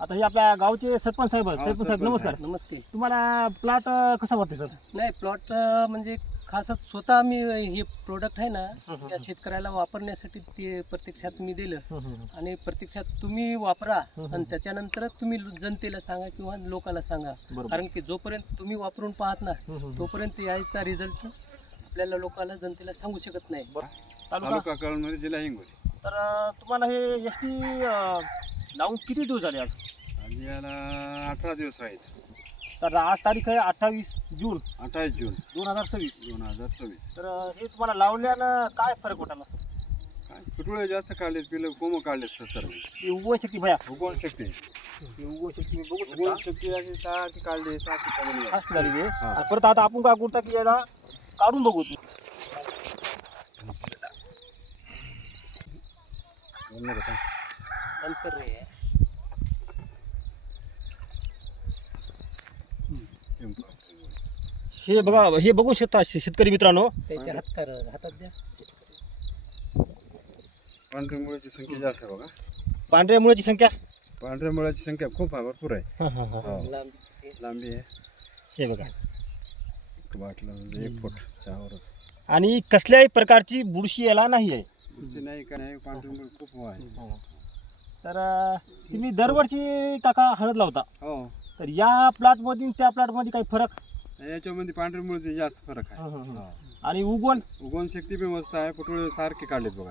आता हे आपल्या गावचे सरपंच साहेब आहेत. हो, सरपंच साहेब सरपंच नमस्कार. नमस्ते. तुम्हाला प्लॉट कसा वाटते सर? नाही प्लॉट म्हणजे खासच स्वतः मी हे प्रोडक्ट आहे ना त्या शेतकऱ्याला वापरण्यासाठी ते प्रत्यक्षात मी दिलं आणि प्रत्यक्षात तुम्ही वापरा आणि त्याच्यानंतरच तुम्ही जनतेला सांगा किंवा लोकांना सांगा. बरोबर. कारण की जोपर्यंत तुम्ही वापरून पाहत ना तोपर्यंत याचा रिझल्ट आपल्याला लोकांना जनतेला सांगू शकत नाही. तालुका तालुका कळमनुरी, जिल्हा हिंगोली. तर तुम्हाला हे एसटी लावून किती दिवस झाले आज? आणि याला 18 दिवस आहेत. तर आज तारीख आहे 28 जून 28 जून 2026. 2026. तर हे तुम्हाला लावल्यानं काय फरक वाटला? काय पिटुळे जास्त काढलेत, पिलं कोंब काढलेत सर. ही उगवण शक्ती भया, उगवण शक्ती ही उगवण शक्ती मी बघू उगवण शकता शक्ती अशी 6 की काढली, 6 की काढली. फास्ट झाली ते. हा. आणि परत आता आपण काय करता की याला काढून बघू. नंतर रे हे बघा, हे बघू शकता शेतकरी मित्रांनो. त्याच्या हातात द्या. पांढऱ्या मुळ्याची संख्या जास्त आहे बघा. पांढऱ्या मुळ्याची संख्या पांढऱ्या मुळ्याची संख्या खूप आहे, भरपूर आहे. हो. लांब लांबी आहे. हे बघा. एक बाटला म्हणजे 1 फूट त्यावरच. आणि कसल्याही प्रकारची बुरशी याला नाही आहे. बुरशी नाही का नाही, पांढरी मुळे खूप आहे. तर तुम्ही दरवर्षी काका हळद लावता. हो. तर या प्लॉटमध्ये आणि त्या प्लॉटमध्ये काही फरक? याच्यामध्ये पांढऱ्या मुळेचे जास्त फरक आहे. आणि उगवण उगवण शक्ती बी मस्त आहे, पिटुळे सारखे काढलेत बघा.